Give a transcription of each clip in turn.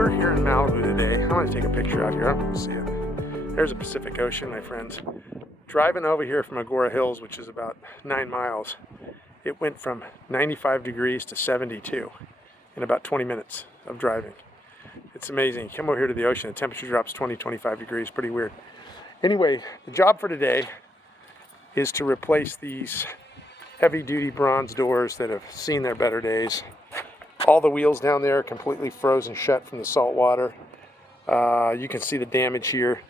we're here in Malibu today. I'm going to take a picture out here. I don't know if you see it. There's the Pacific Ocean, my friends. Driving over here from Agora Hills, which is about 9 miles, it went from 95 degrees to 72 in about 20 minutes of driving. It's amazing. You come over here to the ocean, the temperature drops 20-25 degrees. Pretty weird. Anyway, the job for today is to replace these heavy-duty bronze doors that have seen their better days. All the wheels down there are completely frozen shut from the salt water. You can see the damage here,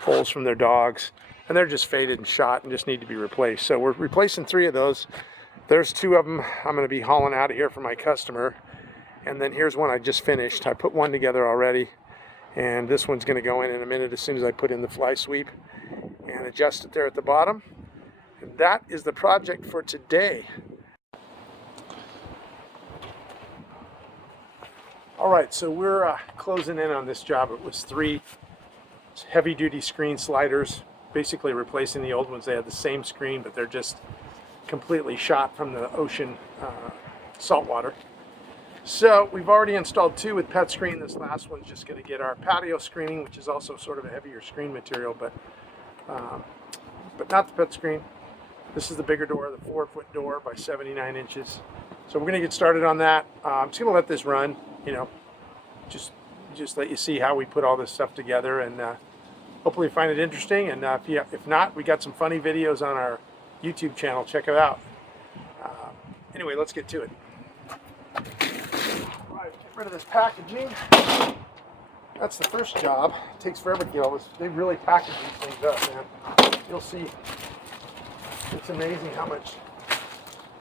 holes from their dogs, and they're just faded and shot and just need to be replaced. So we're replacing 3 of those. There's 2 of them I'm going to be hauling out of here for my customer. And then here's one I just finished. I put one together already, and this one's going to go in a minute as soon as I put in the fly sweep and adjust it there at the bottom. And that is the project for today. All right, so we're closing in on this job. It was 3 heavy-duty screen sliders, basically replacing the old ones. They had the same screen, but they're just completely shot from the ocean salt water. So we've already installed 2 with pet screen. This last one's just going to get our patio screening, which is also sort of a heavier screen material, but not the pet screen. This is the bigger door, the 4-foot door by 79 inches. So we're going to get started on that. I'm just going to let this run, just let you see how we put all this stuff together, and hopefully you find it interesting. And if not, we got some funny videos on our YouTube channel. Check it out. Anyway, let's get to it. All right, get rid of this packaging. That's the first job. It takes forever to get all this. They really package these things up, man. You'll see. It's amazing how much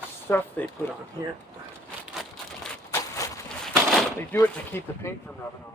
stuff they put on here. They do it to keep the paint from rubbing off.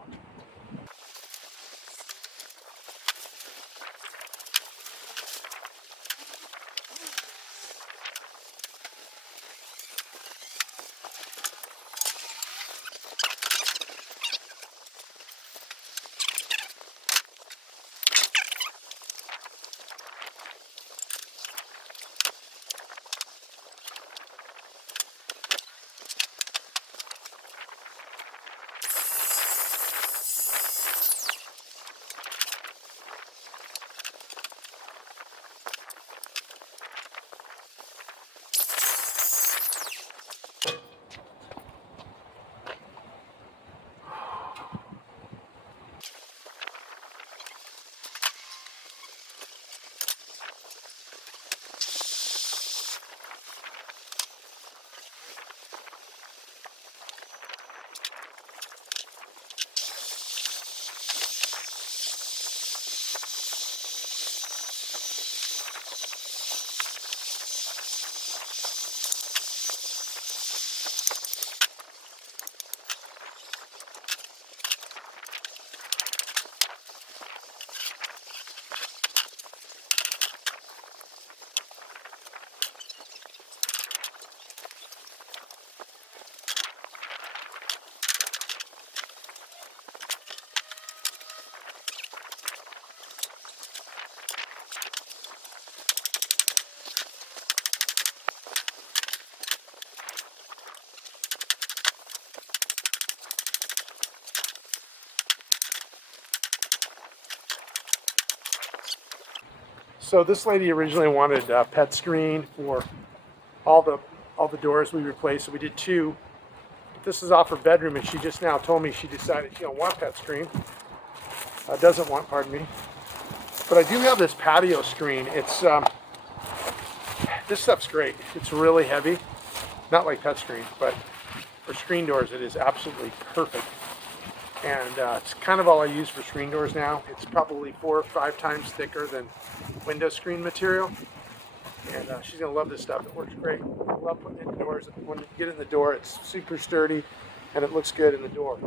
So this lady originally wanted a pet screen for all the doors we replaced. So we did 2. But this is off her bedroom, and she just now told me she decided she don't want pet screen. Doesn't want, pardon me. But I do have this patio screen. It's this stuff's great. It's really heavy, not like pet screen, but for screen doors it is absolutely perfect. And it's kind of all I use for screen doors now. It's probably 4 or 5 times thicker than window screen material. And she's going to love this stuff. It works great. I love putting it in doors. When you get in the door, it's super sturdy and it looks good in the door.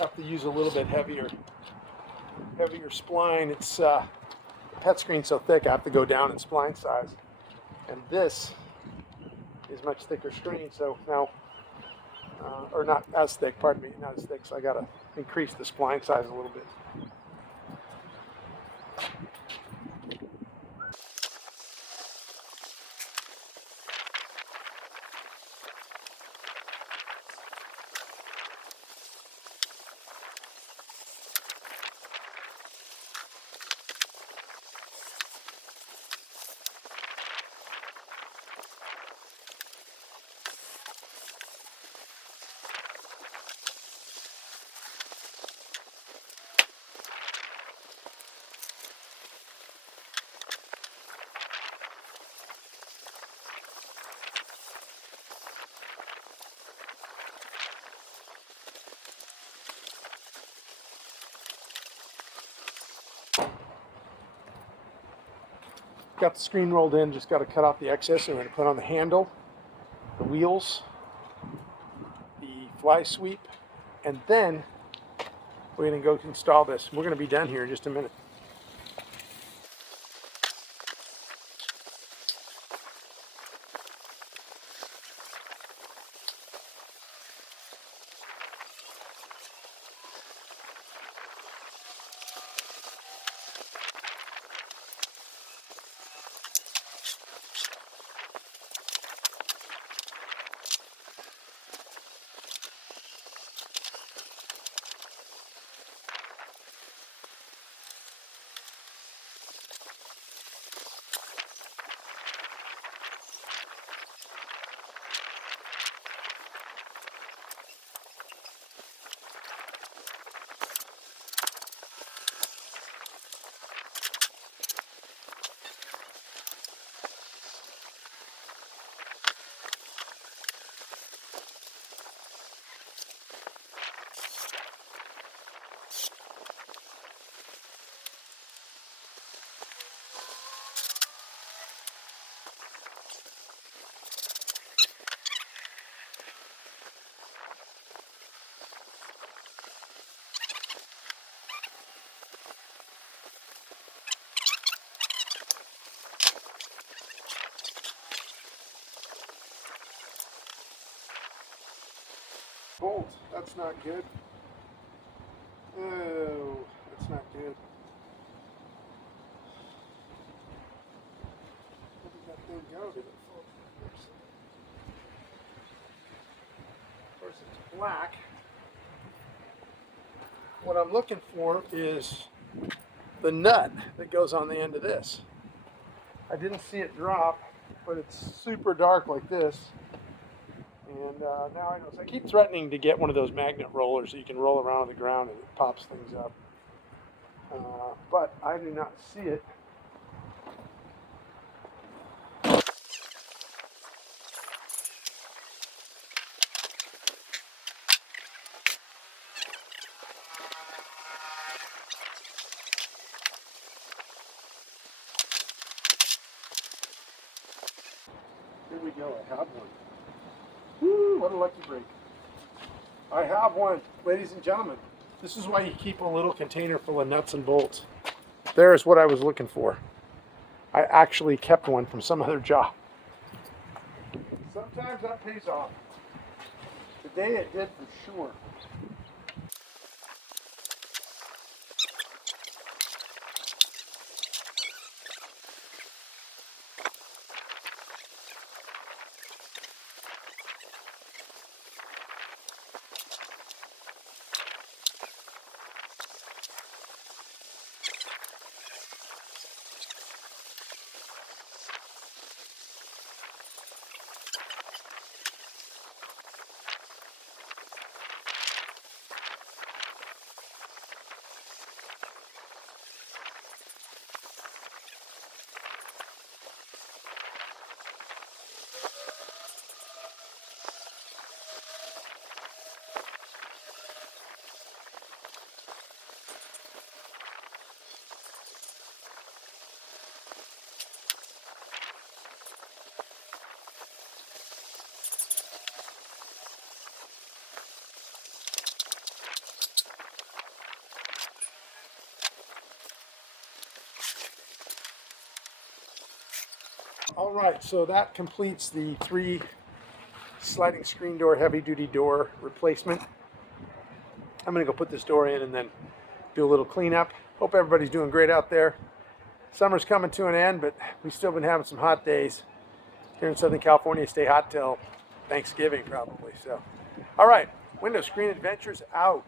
Have to use a little bit heavier spline. It's the pet screen's so thick I have to go down in spline size, and this is much thicker screen, so now or not as thick, pardon me, not as thick, so I gotta increase the spline size a little bit. Got the screen rolled in, just got to cut out the excess. I'm going to put on the handle, the wheels, the fly sweep, and then we're going to go install this. We're going to be done here in just a minute. Bolt, that's not good. Oh, that's not good. Where did that thing go? Did it fall? Of course, it's black. What I'm looking for is the nut that goes on the end of this. I didn't see it drop, but it's super dark like this. And now I know. So I keep threatening to get one of those magnet rollers so you can roll around on the ground and it pops things up. But I do not see it. Here we go. I have one. Woo, what a lucky break. I have one, ladies and gentlemen. This is why you keep a little container full of nuts and bolts. There's what I was looking for. I actually kept one from some other job. Sometimes that pays off. Today it did for sure. All right, so that completes the 3 sliding screen door, heavy duty door replacement. I'm gonna go put this door in and then do a little cleanup. Hope everybody's doing great out there. Summer's coming to an end, but we've still been having some hot days. Here in Southern California, stay hot till Thanksgiving probably. So, all right, window screen adventures out.